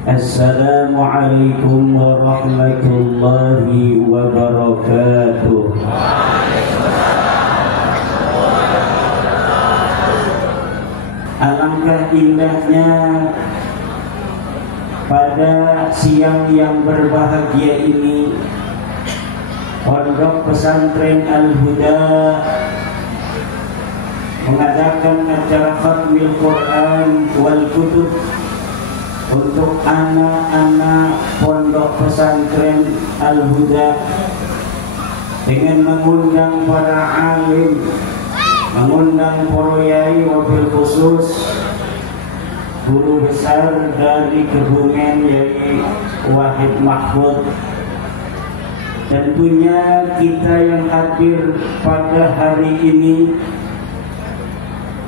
Assalamualaikum warahmatullahi wabarakatuh. Alangkah indahnya pada siang yang berbahagia ini, Pondok Pesantren Al-Huda mengadakan acara khatmil Quran wal kutub untuk anak-anak Pondok Pesantren Al-Huda dengan mengundang para alim, mengundang para yai, wabil khusus guru besar dari Kebumen Yai Wahid Mahfud. Tentunya kita yang hadir pada hari ini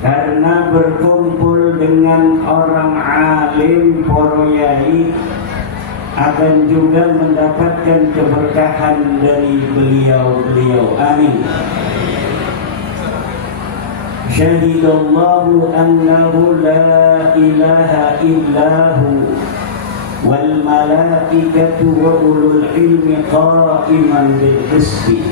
karena berkumpul dengan orang alim, para yai, akan juga mendapatkan keberkahan dari beliau-beliau. Amin. Syahidallahu annahu la ilaha illahu wal malaikatu wa ulul ilmi qa'iman bil qisti.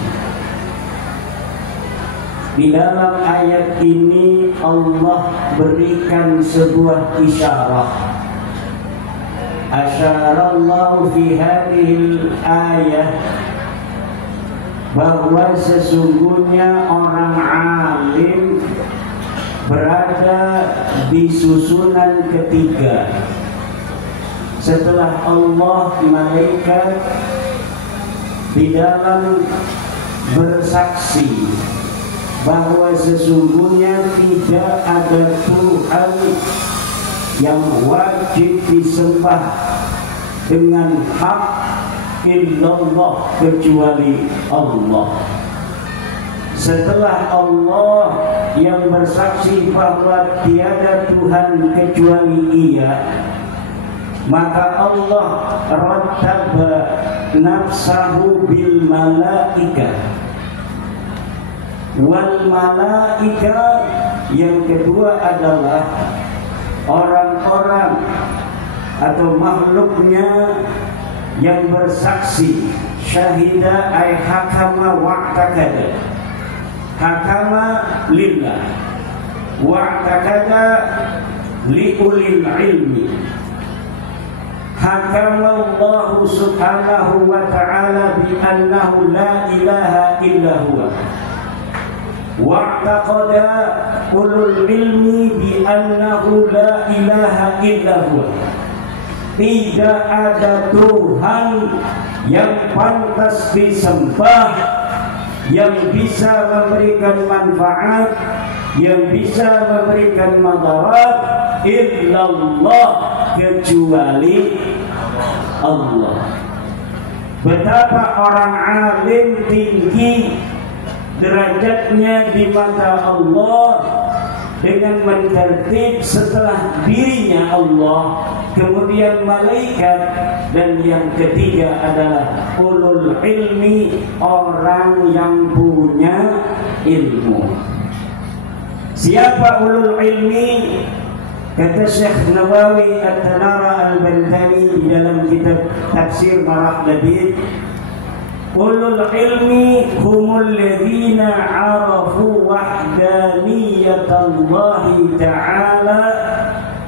Di dalam ayat ini Allah berikan sebuah isyarat. Asyarallahu fi hadhil ayah bahwa sesungguhnya orang alim berada di susunan ketiga setelah Allah, malaikat, di dalam bersaksi bahwa sesungguhnya tidak ada Tuhan yang wajib disembah dengan hak illallah kecuali Allah. Setelah Allah yang bersaksi bahwa tiada Tuhan kecuali Ia, maka Allah rattaba nafsahu bil malaikah. Wal malaika yang kedua adalah orang-orang atau makhluknya yang bersaksi. Syahida ay hakama wa'takada. Hakama lillah wa'takada liulil ilmi. Hakama Allah subhanahu wa ta'ala bi annahu la ilaha illa huwa. Wa'taqada ulul ilmi bi annahu la ilaha illa huwa. Tidak ada Tuhan yang pantas disembah, yang bisa memberikan manfaat, yang bisa memberikan madarat, illallah, kecuali Allah. Betapa orang alim tinggi derajatnya di mata Allah dengan mentertib setelah dirinya Allah, kemudian malaikat, dan yang ketiga adalah ulul ilmi, orang yang punya ilmu. Siapa ulul ilmi? Kata Syekh Nawawi At-Tanara Al-Bantani di dalam kitab Tafsir Marah Labid, ulul ilmi humul ladhina arafu wahdaniyatallahi ta'ala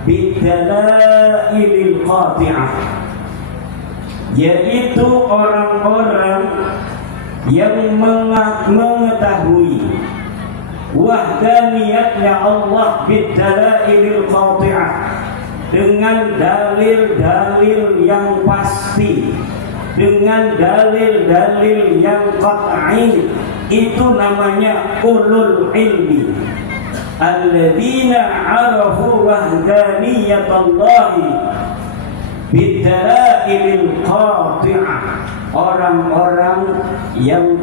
bidalailil qati'ah, yaitu orang-orang yang mengetahui wahdaniyatnya Allah bidalailil qati'ah, dengan dalil-dalil yang pasti, dengan dalil-dalil yang qat'i. Itu namanya ulul ilmi, alladzina arafu wahdaniyatallahi bidalailil qati'ah, orang-orang yang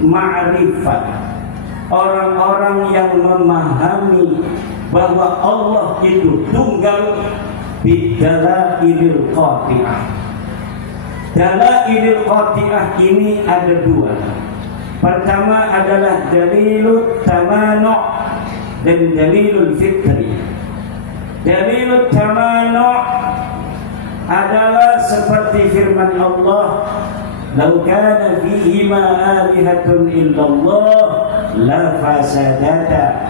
ma'rifat, orang-orang yang memahami bahwa Allah itu tunggal bidalailil qati'ah. Dalailil qati'ah ini ada dua. Pertama adalah dalilul tamanu' dan dalilul fitri. Dalilul tamanu' adalah seperti firman Allah, "Lau kana fihima alihatun illallah la fasadata."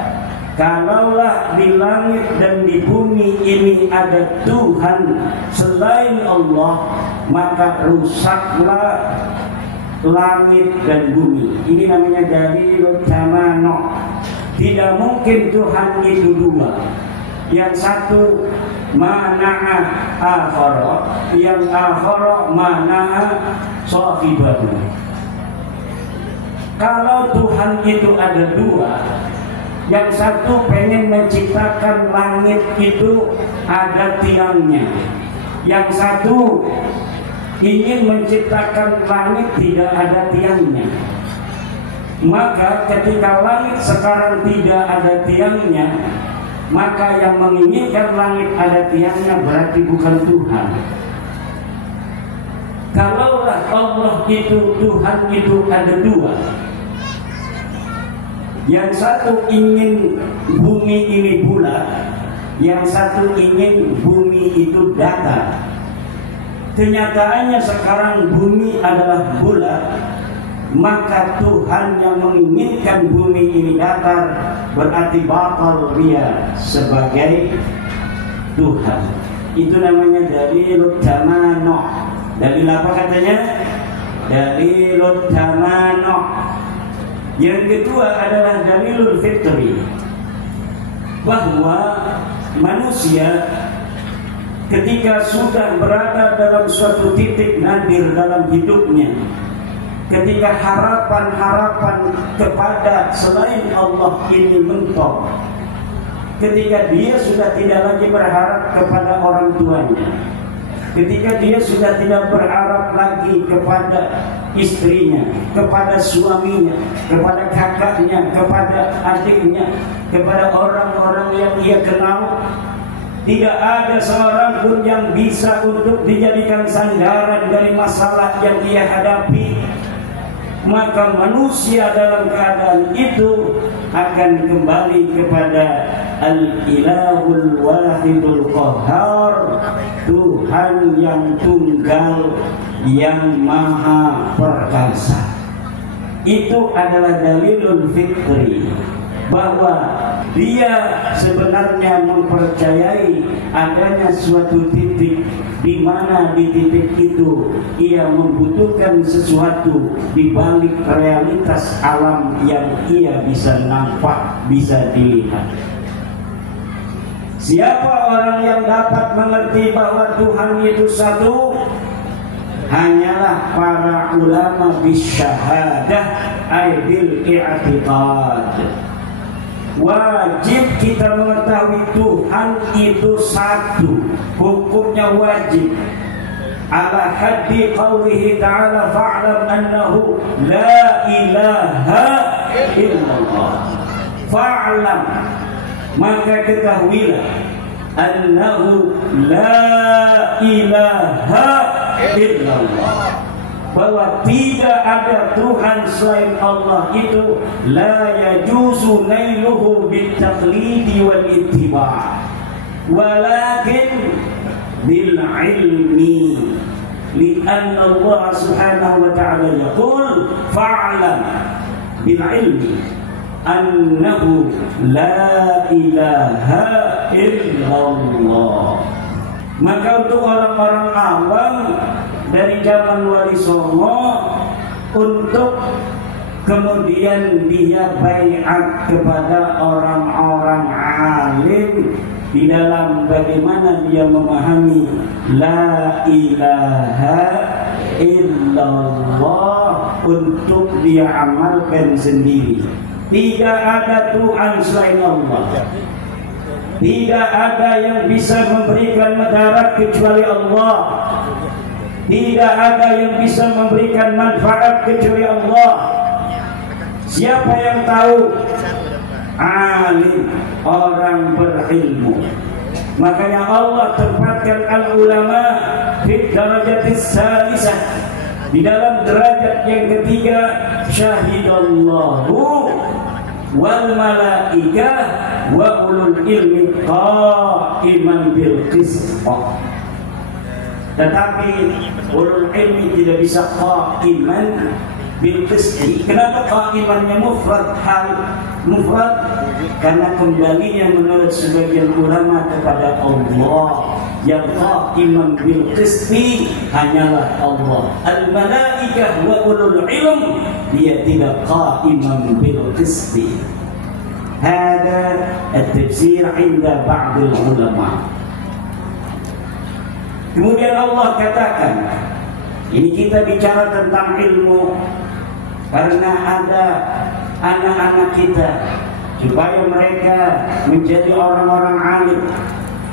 Kalaulah di langit dan di bumi ini ada Tuhan selain Allah, maka rusaklah langit dan bumi. Ini namanya dalilul tamanu'. Tidak mungkin Tuhan itu dua. Yang satu mana'a akhara, yang akhara mana'a sahibatu. Kalau Tuhan itu ada dua, yang satu pengen menciptakan langit itu ada tiangnya, yang satu ingin menciptakan langit tidak ada tiangnya. Maka ketika langit sekarang tidak ada tiangnya, maka yang menginginkan langit ada tiangnya berarti bukan Tuhan. Kalaulah Allah itu, Tuhan itu ada dua, yang satu ingin bumi ini bulat, yang satu ingin bumi itu datar. Kenyataannya sekarang bumi adalah bulat, maka Tuhan yang menginginkan bumi ini datar berarti batal dia sebagai Tuhan. Itu namanya dalilul tamanu'. Dalil apa katanya? Dalilul tamanu'. Yang kedua adalah dalilul fitri, bahwa manusia ketika sudah berada dalam suatu titik nadir dalam hidupnya, ketika harapan-harapan kepada selain Allah ini mentok, ketika dia sudah tidak lagi berharap kepada orang tuanya, ketika dia sudah tidak berharap lagi kepada istrinya, kepada suaminya, kepada kakaknya, kepada adiknya, kepada orang-orang yang ia kenal, tidak ada seorang pun yang bisa untuk dijadikan sandaran dari masalah yang ia hadapi. Maka manusia dalam keadaan itu akan kembali kepada Al-Ilahul Wahidul Qahhar, Tuhan yang tunggal, yang maha perkasa. Itu adalah dalilul fitri, bahwa dia sebenarnya mempercayai adanya suatu titik di mana di titik itu ia membutuhkan sesuatu di balik realitas alam yang ia bisa nampak, bisa dilihat. Siapa orang yang dapat mengerti bahwa Tuhan itu satu? Hanyalah para ulama bisyahadah ay bil i'tiqad. Wajib kita mengetahui Tuhan itu satu, hukumnya wajib. Ala haddi qawlihi ta'ala fa'lam annahu la ilaha illallah. Fa'lam, maka ketahuilah annahu la ilaha illallah, bahwa tidak ada Tuhan selain Allah itu la yajuzu nailuhu bitaqlidi wal ittiba' walakin bil ilmi, lianna Allah subhanahu wa ta'ala yaqul fa'lam bil ilmi annahu la ilaha illallah. Maka untuk orang-orang awam dari zaman Wali Songo, untuk kemudian dia baiat kepada orang-orang alim di dalam bagaimana dia memahami la ilaha illallah untuk dia amalkan sendiri. Tidak ada Tuhan selain Allah. Tidak ada yang bisa memberikan mudarat kecuali Allah. Tidak ada yang bisa memberikan manfaat kecuali Allah. Siapa yang tahu? Alim, orang berilmu. Makanya Allah tempatkan al-ulama fi darajatis salisah, di dalam derajat yang ketiga. Syahidallahu wal malaikah wa ulul ilmi qa'iman bil qisth. Tetapi ulul ilmi tidak bisa qa'iman bil qisti. Kenapa qa'imannya mufrad hal mufrad? Karena kembalinya menurut sebagian ulama kepada Allah. Yang qa'iman bil qisti hanyalah Allah. Al malaikah wa ulul ilm, dia tidak qa'iman bil qisti. Hada at-tafsir 'inda ba'd ulama. Kemudian Allah katakan, ini kita bicara tentang ilmu karena ada anak-anak kita supaya mereka menjadi orang-orang alim.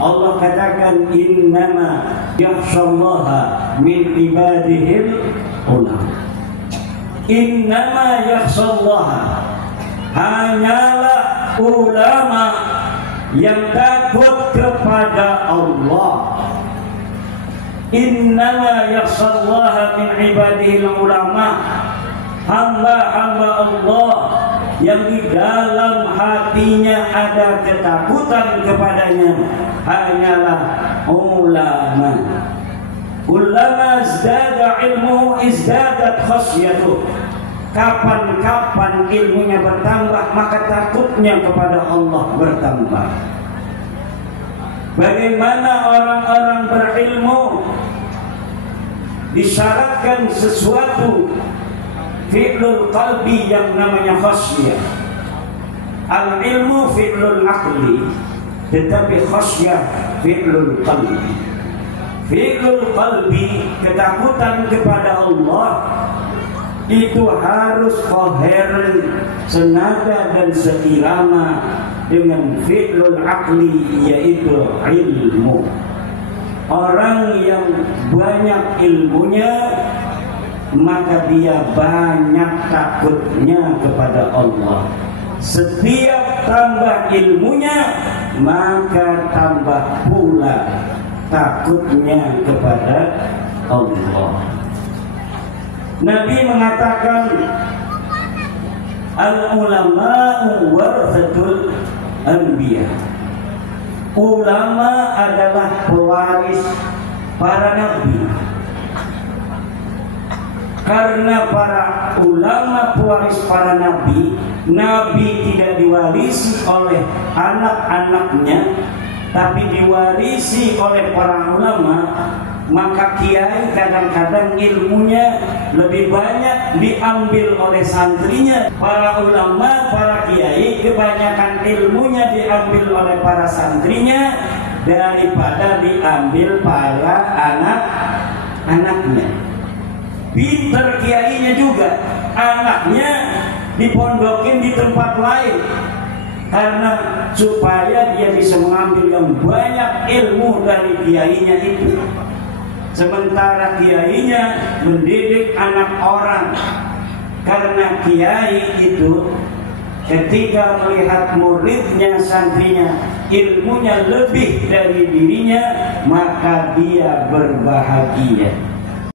Allah katakan, innama yakhshallaha min ibadihil ulama. Innama yakhshallaha, hanyalah ulama yang takut kepada Allah. Innama yakhshallaha min ibadihil ulama, hamba-hamba Allah yang di dalam hatinya ada ketakutan kepadanya hanyalah ulama. Ulama izdada ilmu izdadat khasyatuh. Kapan-kapan ilmunya bertambah, maka takutnya kepada Allah bertambah. Bagaimana orang-orang berilmu disyaratkan sesuatu fi'lul qalbi yang namanya khasyah. Al-ilmu fi'lul aqli, tetapi khasyah fi'lul qalbi. Fi'lul qalbi, ketakutan kepada Allah, itu harus koheren, senada dan seirama dengan fi'lul aqli, yaitu ilmu. Orang yang banyak ilmunya, maka dia banyak takutnya kepada Allah. Setiap tambah ilmunya, maka tambah pula takutnya kepada Allah. Nabi mengatakan, al-ulama'u warathatul anbiya. Ulama adalah pewaris para nabi. Karena para ulama pewaris para nabi, nabi tidak diwarisi oleh anak-anaknya, tapi diwarisi oleh para ulama. Maka kiai kadang-kadang ilmunya lebih banyak diambil oleh santrinya. Para ulama, para kiai, kebanyakan ilmunya diambil oleh para santrinya daripada diambil para anak-anaknya. Pinter kiainya juga, anaknya dipondokin di tempat lain, karena supaya dia bisa mengambil yang banyak ilmu dari kiainya itu. Sementara kiainya mendidik anak orang, karena kiai itu ketika melihat muridnya, santrinya, ilmunya lebih dari dirinya, maka dia berbahagia.